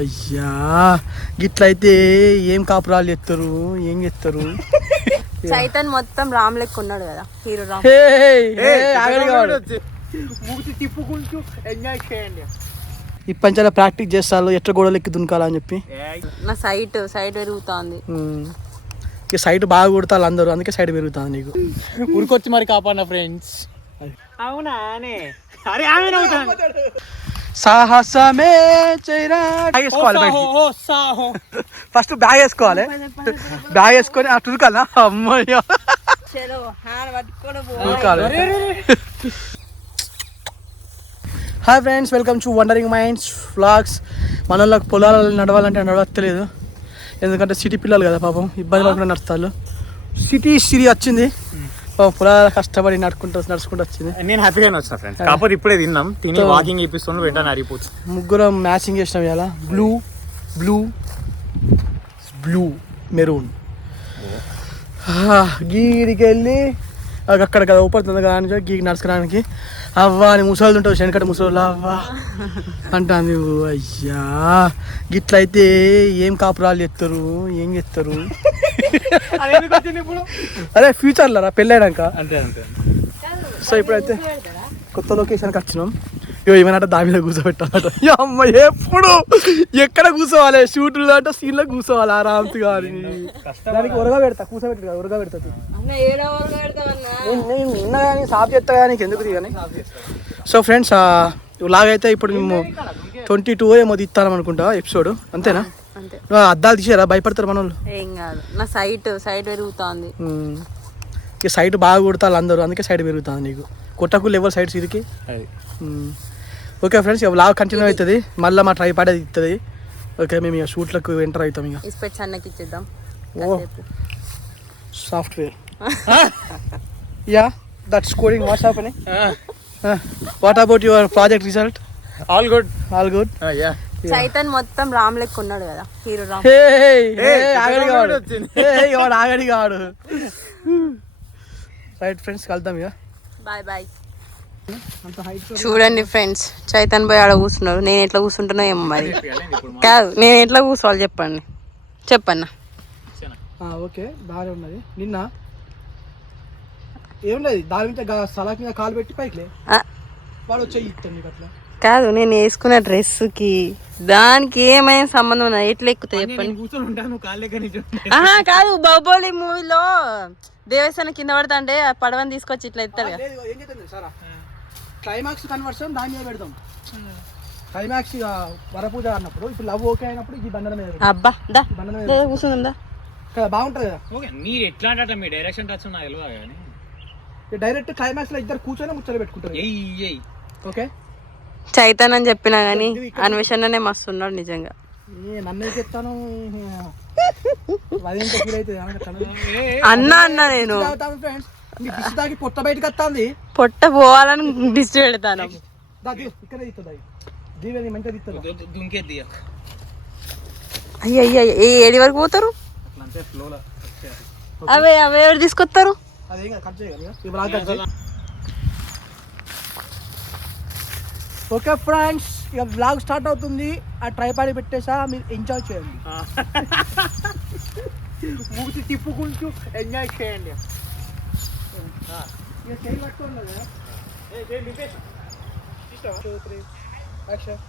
అయ్యా గిట్లయితే ఏం కాపురాలు చెప్తారు, ఏం చెప్తారు? చైతన్ మొత్తం రామ్ లెక్క ఉన్నాడు కదా, హీరో రామ్. తిప్పుకుంటూ ఎంజాయ్ చేయండి. ఈ పంచాల ప్రాక్టీస్ చేస్తారు ఎట్లా గోడలు ఎక్కి దునకాలని చెప్పి. నా సైట్ పెరుగుతుంది. ఇక సైట్ బాగా కొడతారు అందరూ, అందుకే సైట్ పెరుగుతుంది నీకు. ఉరికొచ్చి మరి కాపాడిన ఫ్రెండ్స్. అవునా? అరే ఆమె సాహసమే ఫస్ట్ బ్యాగ్ వేసుకోవాలి. బ్యాగ్ వేసుకొని అటు దునకాలా? అమ్మయ్య hi friends, welcome to wondering minds vlogs. మన వాళ్ళకి పొలాలు నడవాలంటే నడవట్లేదు, ఎందుకంటే సిటీ పిల్లలు కదా పాపం, ఇబ్బంది పడకుండా నడుస్తారు. సిటీ వచ్చింది పాపం, పొలాలు కష్టపడి నడుచుకుంటూ వచ్చింది. నేను హ్యాపీగానే వచ్చిన ఫ్రెండ్స్, కాకపోతే ఇప్పుడే తిన్నాం, తిని వాకింగ్ ఇప్పిస్తున్నాం, వెంటనే అరిగిపోతుంది. ముగ్గురం మ్యాచింగ్ చేసినాం ఇలా, బ్లూ బ్లూ బ్లూ మెరూన్. గీడికి వెళ్ళి అక్కడ కదా ఊపడుతుంది కదా అని గీకి నడుచుకోవడానికి. అవ్వా అని ముసలు ఉంటుంది, శనకట ముసలు అవ్వా అంటాను. అయ్యా గిట్లయితే ఏం కాపురాలు చెప్తారు, ఏం చెప్తారు? అదే ఫ్యూచర్లో రా పెళ్ళాక. అంతే అంతే. సో ఇప్పుడైతే కొత్త లొకేషన్కి వచ్చినాం. ఏమైనా దాని మీద కూర్చోబెట్టాలట. అమ్మ ఎప్పుడు ఎక్కడ కూర్చోవాలి, షూట్లు అంటే సీన్లో కూర్చోవాలి ఆరామ్స్. కానీ దానికి ఉరగా పెడతా, కూర్చోబెట్టి కదా ఉరగా పెడతా. నేను నిన్న కానీ సాఫ్ చేస్తా కానీ ఎందుకు కానీ. సో ఫ్రెండ్స్, లాగైతే ఇప్పుడు మేము 22 ఏమో తీస్తాం అనుకుంటా ఎపిసోడ్, అంతేనా? అద్దాలు తీసారా? భయపడతారు మన వాళ్ళు. ఏం కాదు, నా సైట్ పెరుగుతుంది. ఇక సైట్ బాగా కొడతారు అందరూ, అందుకే సైట్ పెరుగుతుంది నీకు. కొట్టకు ఎవరు సైడ్ సిరికి. ఓకే ఫ్రెండ్స్, ఇక లాగ్ కంటిన్యూ అవుతుంది, మళ్ళీ మా ట్రై పాడేది ఇస్తుంది. ఓకే, మేము ఇక షూట్లకు ఎంటర్ అవుతాం. ఇక అన్నకి ఇచ్చేద్దాం. ఓ software. Yeah that's coding. What's happening? What about your project result? All good. Yeah. Chaitan మొత్తం రామ్ లెక్క ఉన్నాడు కదా, హీరో రామ్. ఆగడి కాడు. రైట్ ఫ్రెండ్స్, కలుద్దాం ఇక. Bye bye. చూడండి ఫ్రెండ్స్, చైతన్ పోయి ఆడ కూర్చున్నారు. నేను ఎట్లా కూర్చుంటున్నా ఏమో మరి. కాదు, నేను ఎట్లా కూర్చోవాలి చెప్పన్నా. ఓకే, బాగానే ఉన్నది. నిన్న ఏం లేదు, దాని మీద సలాక్ మీద కాలు పెట్టి పైకి వాడు వచ్చి ఇస్తాను నీకు అట్లా. కాదు, నేను వేసుకున్న డ్రెస్కి దానికి ఏమైనా సంబంధం ఉన్నది? ఎట్లా ఎక్కుతాయి చెప్పండి. కాదు, బాహుబలి మూవీలో దేవస్థానం కింద పడతా అంటే పడవని తీసుకొచ్చి ఇట్లా ఎత్తాడు కదా. ఏం చేద్దాం సారా, క్లైమాక్స్ కన్వర్షన్ దాని మీద పెడతాం. క్లైమాక్స్ వరపూజ అన్నప్పుడు, ఇప్పుడు లవ్ ఓకే అయినప్పుడు ఈ బంధన మీద. అబ్బా బంధన మీద కూర్చుందా కదా, బాగుంటది కదా. మీరు ఎట్లా అంటే మీ డైరెక్షన్ టచ్ నాకు తెలియదు కానీ డైరెక్ట్ క్లైమాక్స్ లో ఇద్దరు కూర్చొని ముచ్చట పెట్టుకుంటారు. ఓకే, చైతన్ అని చెప్పినా గానీ అన్వేషణనే మస్తున్నాడు నిజంగా. నన్ను చెప్తాను అన్నా నేను పొట్ట బయటకు వస్తుంది, పొట్ట పోవాలని డిస్ట్ పెడతాను. అయ్యా ఏడి వరకు పోతారు? అవే ఎవరు తీసుకొస్తారు? ఓకే ఫ్రెండ్స్, ఇక వ్లాగ్ స్టార్ట్ అవుతుంది. ఆ ట్రైపాడ్ పెట్టేసా, మీరు ఎంజాయ్ చేయండి. మూతి తిప్పుకుంటూ ఎంజాయ్ చేయండి.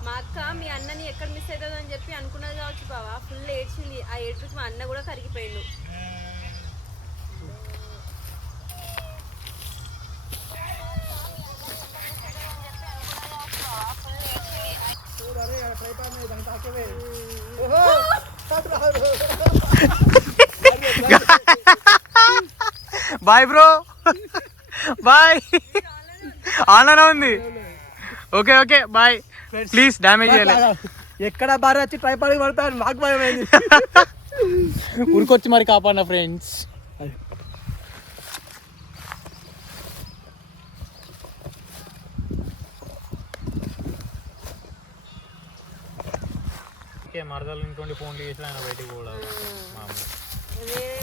మా అక్క మీ అన్నని ఎక్కడ మిస్ అవుతుంది అని చెప్పి అనుకున్నది కావచ్చు బావా. ఫుల్ ఏడ్చింది. ఆ ఏడ్పుకి మా అన్న కూడా కరిగిపోయిండు. Bye bro, bye. ఆనందం ఉంది. Okay bye. ప్లీజ్ డ్యామేజ్ చేయలేదు. ఎక్కడ బాగా వచ్చి ట్రైపాడ్ పడతాను, నాకు భయం అయింది. ఉరికొచ్చి మరి కాపాడిన ఫ్రెండ్స్.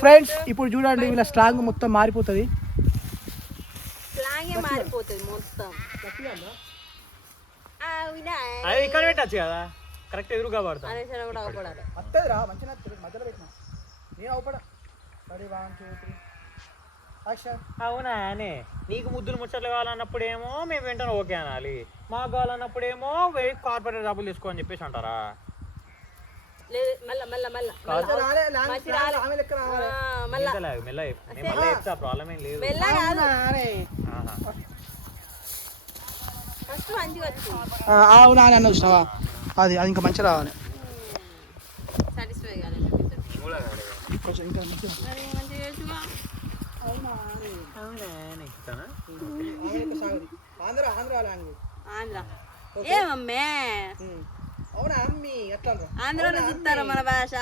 ఫ్రెండ్స్ ఇప్పుడు చూడండి, వీళ్ళ స్లాంగ్ మొత్తం మారిపోతుంది. మారిపోతుంది మొత్తం. వినా అది ఇక్కడ పెట్టచ్చు కదా కరెక్ట్ ఎదురుగా పడతా అనేసి కూడా అవపడాలి. అత్తదిరా మంచిగా మధ్యలో పెట్టినా నేను అవపడా. Ready 1 2 3 action. అవునా అనే నీకు ముద్దులు ముచ్చట్లు కావాలన్నప్పుడు ఏమో మేము వెంటనే ఓకే అనాలి, మాకు కావాలన్నప్పుడు ఏమో కార్పొరేట్ డబ్బులు తీసుకో అని చెప్పేసి అంటారా? లేదు మళ్ళా మళ్ళా మళ్ళా మెల్ల చెప్తా, ప్రాబ్లం ఏం లేదు. మెల్ల కాదు ఫస్ట్ మంచిగా వచ్చింది. అవునా అని వచ్చినావా? అది అది ఇంకా మంచిగా రావాలి. సాటిస్ఫై కాలేదు కొంచెం ఇంకా మంచిగా మంచిగా చేసుగా. ఆంధ్ర ఆంధ్ర లాంగ్వేజ్ ఆంధ్ర ఏమమ్మే అవునా అమ్మి అట్లా ఆంధ్రలో చూస్తారా మన భాష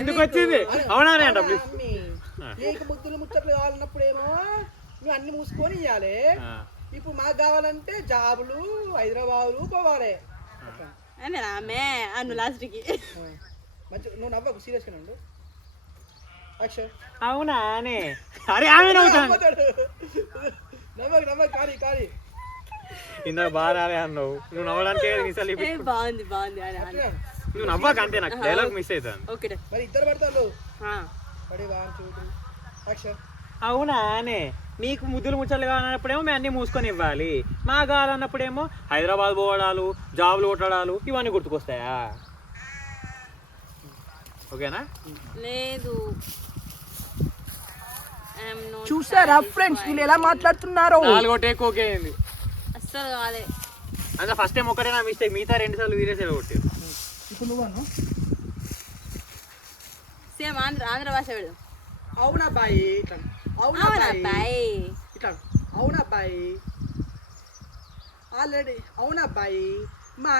ఎందుకు వచ్చింది? అవునా అమ్మి నీకు ముద్దులు ముచ్చట్లు కావాలన్నప్పుడు ఏమో నువ్వు అన్ని మూసుకొని ఇవ్వాలి. ఇప్పుడు మాకు కావాలంటే జాబులు హైదరాబాదులు పోవాలి. ఆమె అన్ను లాస్ట్కి మంచి నువ్వు నవ్వకు సీరియస్గా ఉండు. అవునా అనే అరే ఆమె నవ్వుతాను నవ్వకు నవ్వకు కానీ కానీ ఇందాక బాగా రాలే అన్నావు, నువ్వు నవ్వడానికి బాగుంది బాగుంది నువ్వు నవ్వక అంతే, నాకు డైలాగ్ మిస్ అవుతాను. ఓకే మరి ఇద్దరు పడతారు. Ready 1 2 3 action. అవునా అనే నీకు ముద్దులు ముచ్చట్లు కావాలన్నప్పుడేమో మేము అన్నీ మూసుకొని ఇవ్వాలి, మాకు కావాలన్నప్పుడేమో హైదరాబాద్ పోవడాలు జాబులు కొట్టడాలు ఇవన్నీ గుర్తుకొస్తాయా? ఓకేనా? లేదు చూసారా ఫ్రెండ్స్ వీళ్ళు ఎలా మాట్లాడుతున్నారు? 4 టేక్ ఓకే అయింది అస్సలు కాలే. అంటే ఫస్ట్ టైం ఒకటే నా మిస్టేక్, మిగతా 2 సార్లు వీరే సేవ కొట్టారు. ఇప్పుడు నువ్వు అను సేమ్ ఆంధ్ర ఆంధ్ర భాష పెడదాం. అవునా బాయ్ ఇట్లా అవునా బాయ్ ఇట్లా అవునా బాయ్ ఆల్రెడీ అవునా బాయ్ మా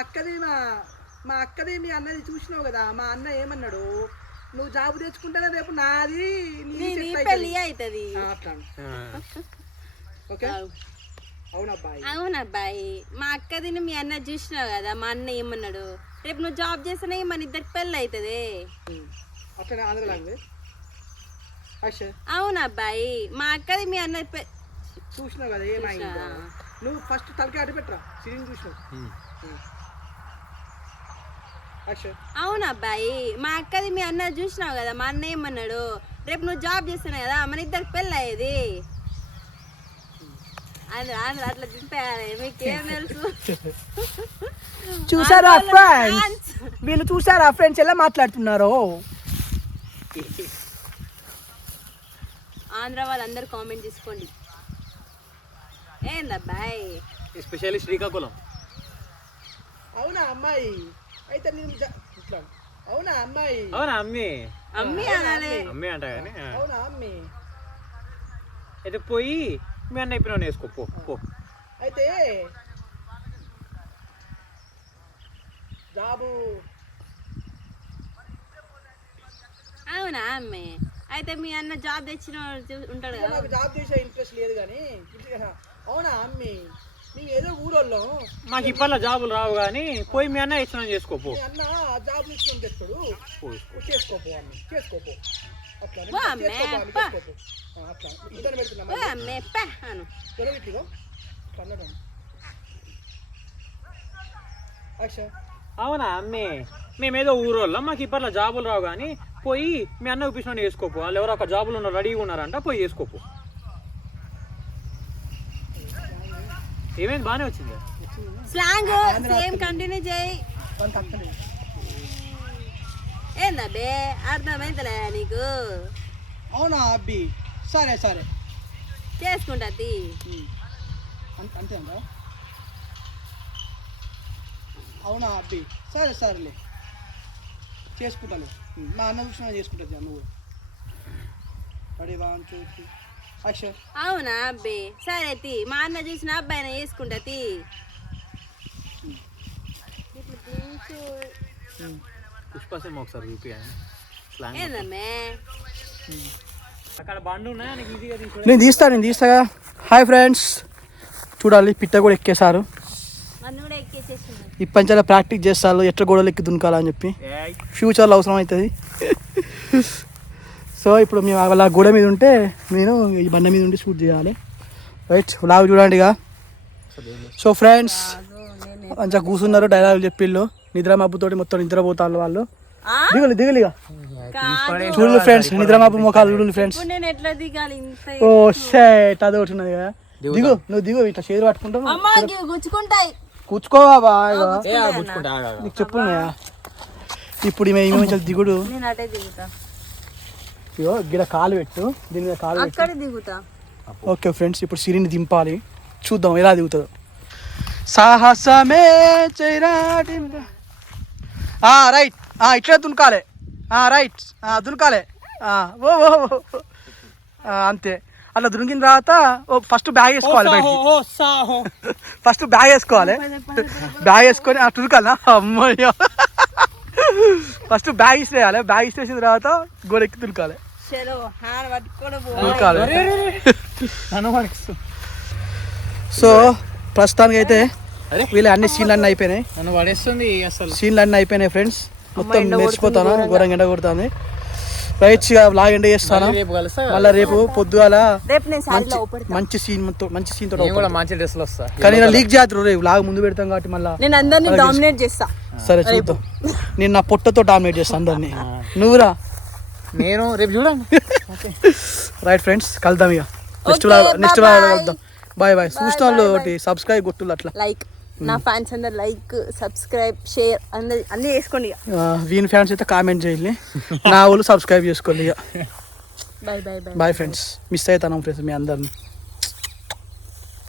అక్కది మీ అన్నది చూసినావు కదా, మా అన్న ఏమన్నాడు, నువ్వు జాబు తెచ్చుకుంటేనే రేపు నాది పెళ్ళి అవుతుంది. అట్లా ఓకే. అవునా బాయ్ మా అక్కదిని మీ అన్న చూసినావు కదా, మా అన్న ఏమన్నాడు, రేపు నువ్వు జాబ్ చేస్తేనే మన ఇద్దరికి పెళ్ళి అవుతుంది. అట్లా ఆంధ్ర లాంగ్వేజ్. అవునా బాయ్ మా అక్కది మీ అన్న చూసినావు కదా ఏమైందో, నువ్వు ఫస్ట్ తలకి అడ్డు పెట్టరా సిరీని చూసినావు. అవునా బాయ్ మా అక్కది మీ అన్న చూసినావు కదా, మా అన్న ఏమన్నాడు, రేపు నువ్వు జాబ్ చేస్తున్నావు కదా మన ఇద్దరికి పెళ్ళి అయ్యేది. ఆంధ్ర అట్లా దింపేయాలి, మీకేం తెలుసు? చూసారా ఫ్రెండ్స్, వీళ్ళు చూసారా ఫ్రెండ్స్ ఎలా మాట్లాడుతున్నారు? ఆంధ్ర వాళ్ళందరూ కామెంట్ చేసుకోండి. ఏందబ్బాయి ఎస్పెషల్లీ శ్రీకాకుళం. అవునా అమ్మాయి అయితే నేను ఇట్లా అవునా అమ్మాయి అవునా అమ్మి అమ్మి అనాలి, అమ్మి అంట కానీ అవునా అమ్మి అయితే పోయి మీ అన్న అయిపోయినా వేసుకో పో. అయితే జాబు అవునా అమ్మి అయితే మీ అన్న జాబ్ తెచ్చిన ఉంటాడు కదా. నాకు జాబ్ చేసే ఇంట్రెస్ట్ లేదు కానీ అవునా అమ్మి మేము ఏదో ఊరోళ్ళం, మాకు ఇప్పట్లో జాబులు రావు కానీ పోయి మీ అన్న ఇచ్చిన చేసుకోపో. మీ అన్న జాబ్ ఇచ్చిన తెస్తాడు, చేసుకోపో అమ్మ చేసుకోపో. అట్లా అట్లా ఇద్దరు పెడుతున్నాం తొలగిట్టిగో కన్నడం. అవునా అమ్మే మేమేదో ఊరోళ్ళం, మాకు ఇప్పట్లో జాబులు రావు కానీ పోయి మీ అన్న చూపించిన చేసుకోపో. వాళ్ళు ఎవరో ఒక జాబులు ఉన్నారు రెడీగా ఉన్నారంట, పోయి చేసుకోపో. ఏమైంది బాగానే వచ్చింది స్లాంగ్ సేమ్ కంటిన్యూ చేయి. ఏందబ్బే అర్థమైతలే నీకు? అవునా అబ్బి సరే సరే చేసుకుంటా అంతే అంట. అవునా అబ్బి సరే సరేలే చేసుకుంటాను, మా అన్న చూసిన చేసుకుంటుంది నువ్వు. Ready 1 2 3 action. అవునా అబ్బే సరే మా అన్న చూసిన అబ్బాయిని వేసుకుంటా పుష్పసేమో ఒకసారి చూపియండి. ఏందమ్మే అక్కడ బండి ఉన్నాయా నీకు ఈజీగా తీసుకో. నేను తీస్తా. హాయ్ ఫ్రెండ్స్, చూడాలి పిట్ట కూడా ఎక్కేసారు. ఈ పంచాల ప్రాక్టీస్ చేస్తారు ఎట్లా గోడలు ఎక్కి దునకాలని చెప్పి, ఫ్యూచర్లో అవసరం అవుతుంది. సో ఇప్పుడు మేము అలా గోడ మీద ఉంటే నేను ఈ బండ మీద ఉండి షూట్ చేయాలి. రైట్ వ్లాగ్ చూడండి ఇక. సో ఫ్రెండ్స్ మంచిగా కూర్చున్నారు, డైలాగులు చెప్పిళ్ళు. నిద్ర మబ్బుతోటి మొత్తం నిద్రపోతారు వాళ్ళు. దిగులు దిగులు ఇక చూడు ఫ్రెండ్స్, నిద్ర మబ్బు ముఖాలు చూడు ఫ్రెండ్స్. ఇప్పుడు నేను ఎట్లా దిగాలి ఇంత? ఓ షేట్, అది ఒకటి ఉన్నది కదా. దిగు, నువ్వు దిగు, ఇట్లా చేతులు పట్టుకుంటావు. అమ్మా గుచ్చుకుంటాయి. కూర్చుకోవా బాగా, నీకు చెప్పున్నాయా. ఇప్పుడు ఈమె కొంచెం దిగుడు. నేను అటే దిగుతా. ఇగో గిడ కాలు పెట్టు, దీని మీద కాలు పెట్టు. అక్కడ దిగుతా. ఓకే ఫ్రెండ్స్, ఇప్పుడు సిరిని దింపాలి, చూద్దాం ఎలా దిగుతుందో. సాహసమే చైరాటి రైట్, ఇట్లా దునకాలే, రైట్ దునకాలే. ఓ అంతే. అట్లా దునికిన తర్వాత ఫస్ట్ బ్యాగ్ వేసుకోవాలి బయటికి. ఫస్ట్ బ్యాగ్ వేసుకోవాలి, బ్యాగ్ వేసుకొని తునకాలనా అమ్మయ్య. ఫస్ట్ బ్యాగ్ ఇస్తేయాలి, బ్యాగ్ ఇస్తేసిన తర్వాత గోడెక్కి తునకాలి. సో ప్రస్తుతానికి అయితే వీళ్ళ అన్ని సీన్లు అన్నీ అయిపోయినాయి. నన్ను పడేస్తుంది అసలు. సీన్లు అన్నీ అయిపోయినాయి ఫ్రెండ్స్, మొత్తం మెరిచిపోతాను, ఘోరంగా ఎండ కొడుతుంది. రైట్ లాగ్ ఎండ చేస్తాను. మళ్ళీ రేపు పొద్దుగాల మంచి సీన్ మంచి సీన్ తోటి మంచి డ్రెస్సులు వస్తా. కానీ లీక్ చేస్తారు, రేపు లాగ్ ముందు పెడతాం కాబట్టి మళ్ళీ నేను అందరినీ డామినేట్ చేస్తా. సరే చూద్దాం, నేను నా పొట్టతో డామినేట్ చేస్తాను అందరినీ. నువ్వురా, నేను రేపు చూడండి. రైట్ ఫ్రెండ్స్, కలుద్దాం ఇక నెక్స్ట్ కలుద్దాం. Bye bye. చూసిన వాళ్ళు ఒకటి సబ్స్క్రైబ్ కొట్టులు అట్లా. లైక్ నా ఫ్యాన్స్ అందరు లైక్ సబ్స్క్రైబ్ షేర్ అన్ని చేసుకోండి. వీన్ ఫ్యాన్స్ అయితే కామెంట్ చేయాలి, నా వాళ్ళు సబ్స్క్రైబ్ చేసుకోండి. ఇక bye bye bye bye friends. Miss అవుతాను ఫ్రెండ్స్ మీ అందరిని.